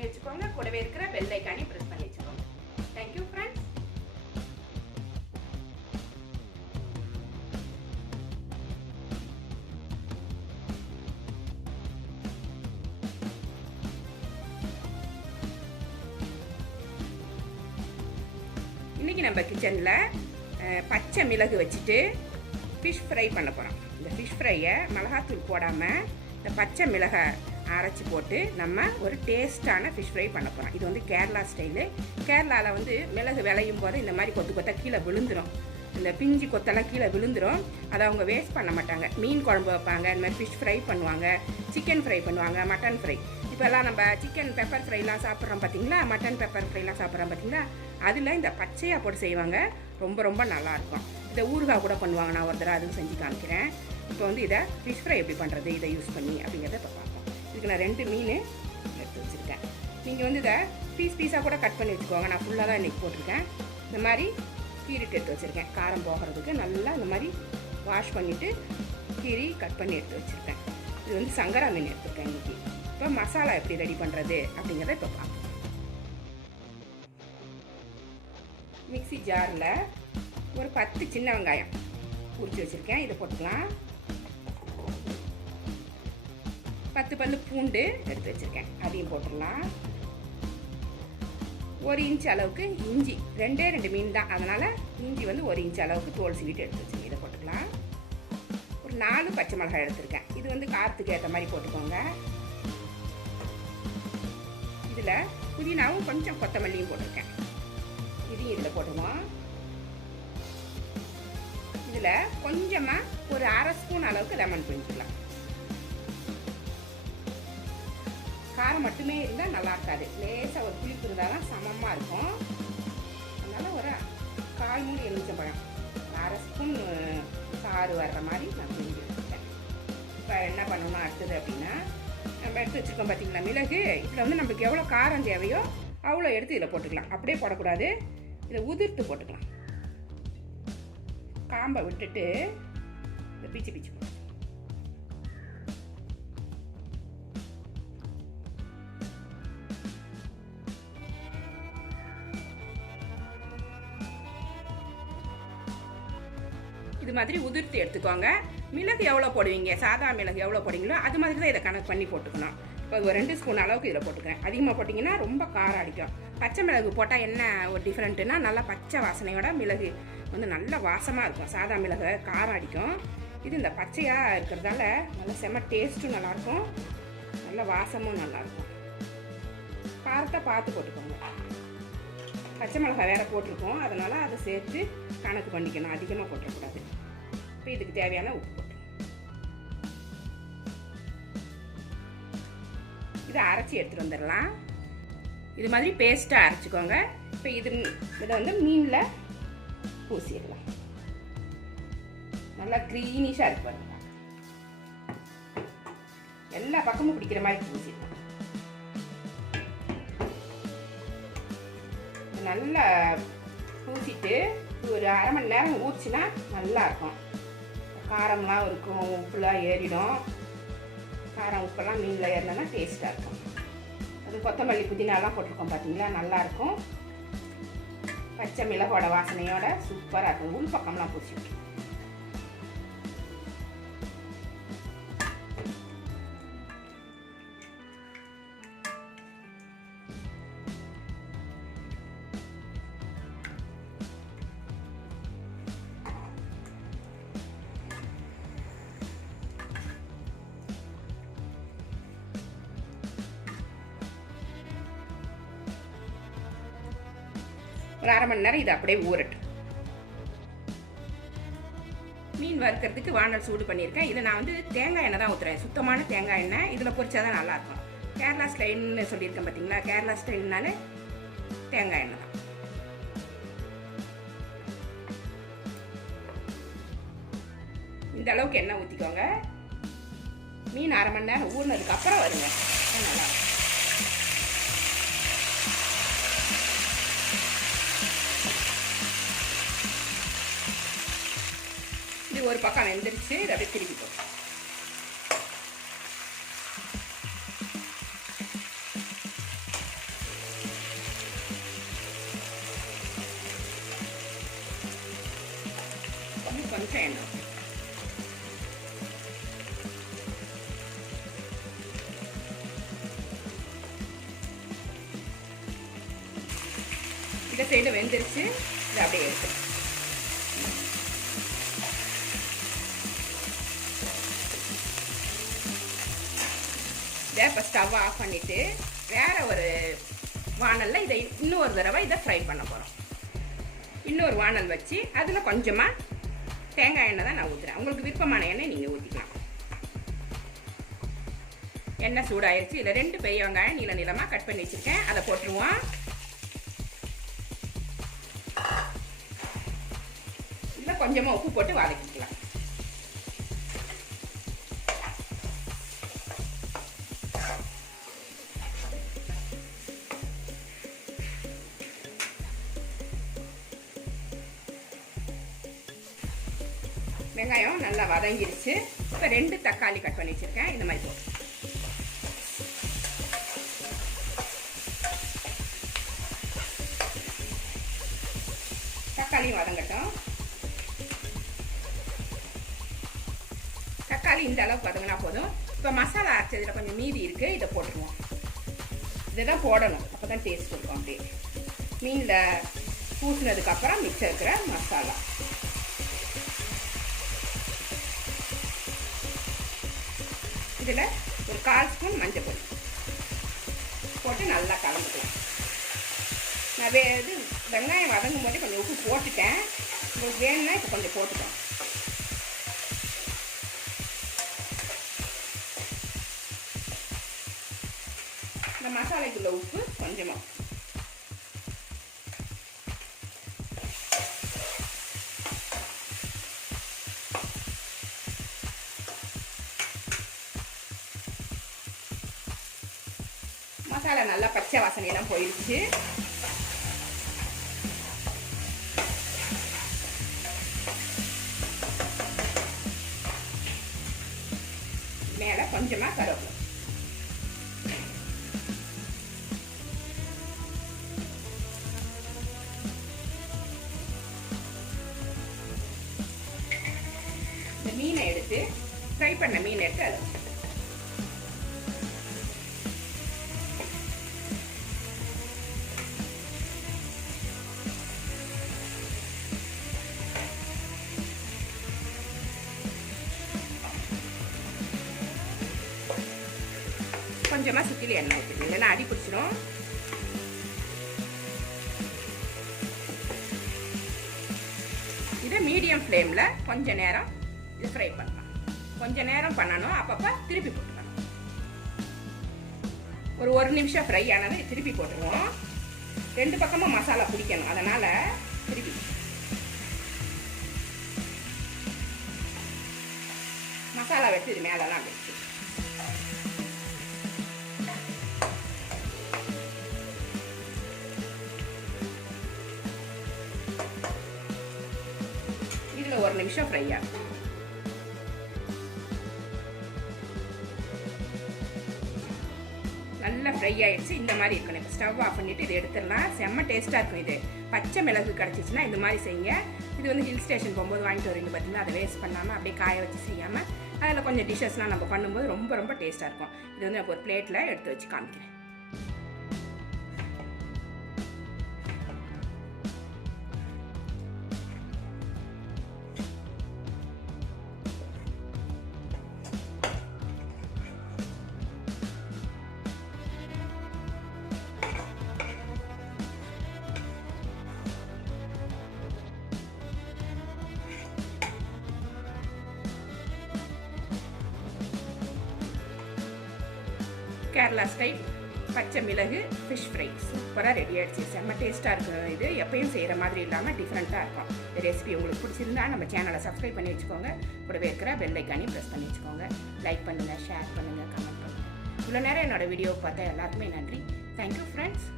பண்ணி வச்சுக்கோங்க. கூடவே இருக்கிற பெல் ஐக்கானையும் ப்ரெஸ் பண்ணி வச்சுக்கோங்க. தேங்க்யூ ஃப்ரெண்ட்ஸ் இன்றைக்கி நம்ம கிச்சனில் பச்சை மிளகு வச்சுட்டு ஃபிஷ் ஃப்ரை பண்ண போகிறோம் இந்த ஃபிஷ் ஃப்ரையை மிளகாத்தூள் போடாமல் இந்த பச்சை மிளகை அரைச்சி போட்டு நம்ம ஒரு டேஸ்ட்டான ஃபிஷ் ஃப்ரை பண்ண போகிறோம் இது வந்து கேரளா ஸ்டைலு கேரளாவில் வந்து மிளகு விளையும் போது இந்த மாதிரி கொத்து கொத்த கீழே விழுந்துடும் இந்த பிஞ்சு கொத்தெல்லாம் கீழே விழுந்துடும் அதை அவங்க வேஸ்ட் பண்ண மாட்டாங்க. மீன் குழம்பு வைப்பாங்க. இந்த மாதிரி ஃபிஷ் ஃப்ரை பண்ணுவாங்க. சிக்கன் ஃப்ரை பண்ணுவாங்க. மட்டன் ஃப்ரை இப்போல்லாம் நம்ம சிக்கன் பெப்பர் ஃப்ரைலாம் சாப்பிட்றோம் பார்த்தீங்களா மட்டன் பெப்பர் ஃப்ரைலாம் சாப்பிட்றோம் பார்த்தீங்களா அதில் இந்த பச்சையாக போட்டு செய்வாங்க. ரொம்ப ரொம்ப நல்லாயிருக்கும் இதை ஊறுகாய் கூட பண்ணுவாங்க. நான் ஒரு தடவை அதுவும் செஞ்சு காமிக்கிறேன். இப்போ வந்து இதை ஃபிஷ் ஃப்ரை எப்படி பண்ணுறது இதை யூஸ் பண்ணி அப்படிங்கிறத பார்ப்பாங்க பார்ப்போம் இதுக்கு நான் ரெண்டு மீன் எடுத்து வச்சுருக்கேன். நீங்கள் வந்து இதை பீஸ் பீஸாக கூட கட் பண்ணி வச்சுக்கோங்க. நான் ஃபுல்லாக தான் இன்றைக்கி போட்டிருக்கேன். இந்த மாதிரி கீரிட்டு எடுத்து வச்சுருக்கேன். காரம் போகிறதுக்கு நல்லா இந்த மாதிரி வாஷ் பண்ணிவிட்டு கீரி கட் பண்ணி எடுத்து வச்சுருக்கேன். இது வந்து சங்கரா மீன் எடுத்துருக்கேன் இன்றைக்கி இப்போ மசாலா எப்படி ரெடி பண்ணுறது அப்படிங்கிறத இப்போ பார்ப்போம். மிக்சி ஜாரில் ஒரு பத்து சின்ன வெங்காயம் உரிச்சு வச்சுருக்கேன். இதை போட்டுக்கலாம். பத்து பல்லு பூண்டு எடுத்து வச்சுருக்கேன். அதையும் போட்டுடலாம். ஒரு இன்ச் அளவுக்கு இஞ்சி. ரெண்டே ரெண்டு மீன் தான். அதனால் இஞ்சி வந்து ஒரு இன்ச் அளவுக்கு தோல் சீவிட்டு எடுத்து வச்சுருக்கேன். இதை போட்டுக்கலாம். ஒரு நாலு பச்சை மிளகாய் எடுத்திருக்கேன். இது வந்து காரத்துக்கு ஏற்ற மாதிரி போட்டுக்கோங்க. இதில் புதினாவும் கொஞ்சம் கொத்தமல்லியும் போட்டிருக்கேன். இதையும் இதில் போட்டுருவோம். இதில் கொஞ்சமாக ஒரு அரை ஸ்பூன் அளவுக்கு லெமன் பிழிஞ்சிக்கலாம் காரம் மட்டுமே இருந்தால் நல்லா இருக்காது. லேசாக ஒரு புளிப்பு இருந்தால் தான் சமமாக இருக்கும். அதனால் ஒரு கால் மூடி எலுமிச்சம்பழம். அரை ஸ்பூன் சாறு வர்ற மாதிரி நான் செஞ்சு வச்சுருக்கேன் இப்போ என்ன பண்ணணும் அடுத்தது அப்படின்னா நம்ம எடுத்து வச்சுருக்கோம் பார்த்தீங்களா மிளகு. இதில் வந்து நம்மளுக்கு எவ்வளோ காரம் தேவையோ அவ்வளோ எடுத்து இதில் போட்டுக்கலாம். அப்படியே போடக்கூடாது. இதை உதிர்த்து போட்டுக்கலாம். காம்பை விட்டுட்டு இதை பிச்சு பிச்சு போட்டு இது மாதிரி உதிர்த்து எடுத்துக்கோங்க. மிளகு எவ்வளோ போடுவீங்க? சாதா மிளகு எவ்வளோ போடுவீங்களோ அது மாதிரி தான் இதை கணக்கு பண்ணி போட்டுக்கணும். இப்போ ஒரு ரெண்டு ஸ்பூன் அளவுக்கு இதில் போட்டுக்கிறேன். அதிகமாக போட்டிங்கன்னா ரொம்ப காரம் அடிக்கும். பச்சை மிளகு போட்டால் என்ன ஒரு டிஃப்ரெண்ட்டுனா நல்லா பச்சை வாசனையோட மிளகு வந்து நல்ல வாசமாக இருக்கும். சாதா மிளகு காரம் அடிக்கும். இது இந்த பச்சையாக இருக்கிறதால நல்ல செம்ம டேஸ்ட்டும் நல்லாயிருக்கும். நல்ல வாசமும் நல்லாயிருக்கும். காரத்தை பார்த்து போட்டுக்கோங்க. பச்சை மிளகாய் வேறு போட்டிருக்கோம். அதனால் அதை சேர்த்து கணக்கு பண்ணிக்கணும். அதிகமாக போட்டுறக்கூடாது இப்போ இதுக்கு தேவையான உப்பு இதை அரைச்சி எடுத்துகிட்டு வந்துடலாம். இது மாதிரி பேஸ்ட்டாக அரைச்சிக்கோங்க. இப்போ இது இதை வந்து மீனில் பூசிடலாம். நல்லா க்ரீனிஷாக இருக்கு பாருங்க. எல்லா பக்கமும் பிடிக்கிற மாதிரி பூசிடலாம். நல்லா பூசிட்டு ஒரு அரை மணி நேரம் ஊறிச்சுன்னா நல்லா இருக்கும். காரம்லாம் இருக்கும் உப்புலாம் ஏறிடும். காரம் உப்பெல்லாம் மீனில் ஏறினா டேஸ்ட்டாக இருக்கும். அது கொத்தமல்லி புதினாலாம் போட்டிருக்கோம் பார்த்தீங்களா நல்லாயிருக்கும். பச்சை மிளகோட வாசனையோட சூப்பராக இருக்கும். உள் பக்கம்லாம் பூசி ஒரு அரை மணி நேரம் இது அப்படியே ஊறட்டும். மீன் வறுக்கிறதுக்கு வானல் சூடு பண்ணியிருக்கேன். இதில் நான் வந்து தேங்காய் எண்ணெய் தான் ஊற்றுறேன். சுத்தமான தேங்காய் எண்ணெய். இதில் பொரிச்சா தான் நல்லாயிருக்கும். கேரளா ஸ்டைல்னு சொல்லியிருக்கேன் பார்த்தீங்களா? கேரளா ஸ்டைல்னாலே தேங்காய் எண்ணெய் தான். இந்த அளவுக்கு எண்ணெய் ஊற்றிக்கோங்க மீன் அரை மணி நேரம் ஊறினதுக்கு அப்புறம் வருங்க. நல்லா இது ஒரு பக்கம் வெந்துருச்சு இதை அப்படியே திருப்பிட்டோம் கொஞ்சம் எண்ணெய். இந்த சைடு வெந்துருச்சு இதை அப்படியே எடுத்துக்கணும் இதை இப்போ ஸ்டவ் ஆஃப் பண்ணிவிட்டு வேறு ஒரு வானலில் இதை இன்னொரு தடவை இதை ஃப்ரை பண்ண போகிறோம் இன்னொரு வானல் வச்சு அதில் கொஞ்சமாக தேங்காய் எண்ணெய் தான் நான் ஊற்றுறேன் உங்களுக்கு விருப்பமான எண்ணெய் நீங்கள் ஊற்றிக்கலாம் எண்ணெய் சூடாயிருச்சு. இதில் ரெண்டு பெரிய வெங்காயம் நீள நீளமாக கட் பண்ணி வச்சுருக்கேன். அதை போட்டுருவோம். இதில் கொஞ்சமாக உப்பு போட்டு வதக்கிக்கலாம். வெங்காயம் நல்லா வதங்கிருச்சு. இப்போ ரெண்டு தக்காளி கட் பண்ணி வச்சுருக்கேன். இந்த மாதிரி போட்டு தக்காளியும் வதங்கட்டும். தக்காளி இந்த அளவுக்கு வதங்கினா போதும். இப்போ மசாலா அரைச்சதில் கொஞ்சம் மீதி இருக்குது இதை போட்டுருவோம். இதை தான் போடணும். அப்போ தான் டேஸ்ட் இருக்கும் அப்படியே. மீனில் பூசினதுக்கப்புறம் மிச்சம் இருக்கிற மசாலா. இதில் ஒரு கால் ஸ்பூன் மஞ்சள் பொடி போட்டு நல்லா கலந்துக்கலாம். நான் வே இது வெங்காயம் வதங்கும் போதே கொஞ்சம் உப்பு போட்டுட்டேன். உங்களுக்கு வேணும்னா இப்போ கொஞ்சம் போட்டுக்கலாம். இந்த மசாலைக்குள்ள உப்பு கொஞ்சமாக பச்சை வாசனையெல்லாம் போயிடுச்சு மேலே கொஞ்சமாக கருவேப்பிலை இந்த மீனை எடுத்து ஃப்ரை பண்ண மீன் எடுத்து அதை கொஞ்சமாக சுற்றில எண்ணெய் ஊற்றிடுங்க இல்லைன்னா அடி பிடிச்சிடும் இதை மீடியம் ஃப்ளேமில் கொஞ்ச நேரம் இது ஃப்ரை பண்ணலாம். கொஞ்ச நேரம் பண்ணணும் அப்பப்போ திருப்பி போட்டுக்கணும் ஒரு ஒரு நிமிஷம் ஃப்ரை ஆனது திருப்பி போட்டுருவோம். ரெண்டு பக்கமும் மசாலா பிடிக்கணும். அதனால் திருப்பி மசாலா வச்சு இது மேலெல்லாம் வச்சு ஒரு நிமிஷம் ஃப்ரை ஆகும் நல்லா ஃப்ரை ஆயிடுச்சு. இந்த மாதிரி இருக்கணும். இப்போ ஸ்டவ் ஆஃப் பண்ணிவிட்டு இது எடுத்துடலாம். செம்ம டேஸ்ட்டாக இருக்கும் இது. பச்சை மிளகு கிடச்சிச்சின்னா இந்த மாதிரி செய்யுங்க. இது வந்து ஹில் ஸ்டேஷன் போகும்போது வாங்கிட்டு வரீங்க பார்த்தீங்கன்னா அதை வேஸ்ட் பண்ணாமல் அப்படியே காய வச்சு செய்யாமல் அதில் கொஞ்சம் டிஷ்ஷஸ்லாம் நம்ம பண்ணும்போது ரொம்ப ரொம்ப டேஸ்ட்டாக இருக்கும். இது வந்து நான் ஒரு பிளேட்டில் எடுத்து வச்சு காமிக்கிறேன். கேரளா ஸ்டைல் பச்சை மிளகு ஃபிஷ் ஃப்ரை சூப்பராக ரெடி ஆகிடுச்சு செம்ம டேஸ்ட்டாக இருக்கும் இது எப்பயும் செய்கிற மாதிரி இல்லாமல் டிஃப்ரெண்ட்டாக இருக்கும். இந்த ரெசிபி உங்களுக்கு பிடிச்சிருந்தா நம்ம சேனலை சப்ஸ்கிரைப் பண்ணி வச்சுக்கோங்க. கூடவே இருக்கிற பெல்லைக்கானையும் ப்ரெஸ் பண்ணி வச்சுக்கோங்க. லைக் பண்ணுங்கள் ஷேர் பண்ணுங்கள் கமெண்ட் பண்ணுங்கள் இவ்வளோ நேரம் என்னோட வீடியோ பார்த்தா எல்லாருக்குமே நன்றி. Thank you friends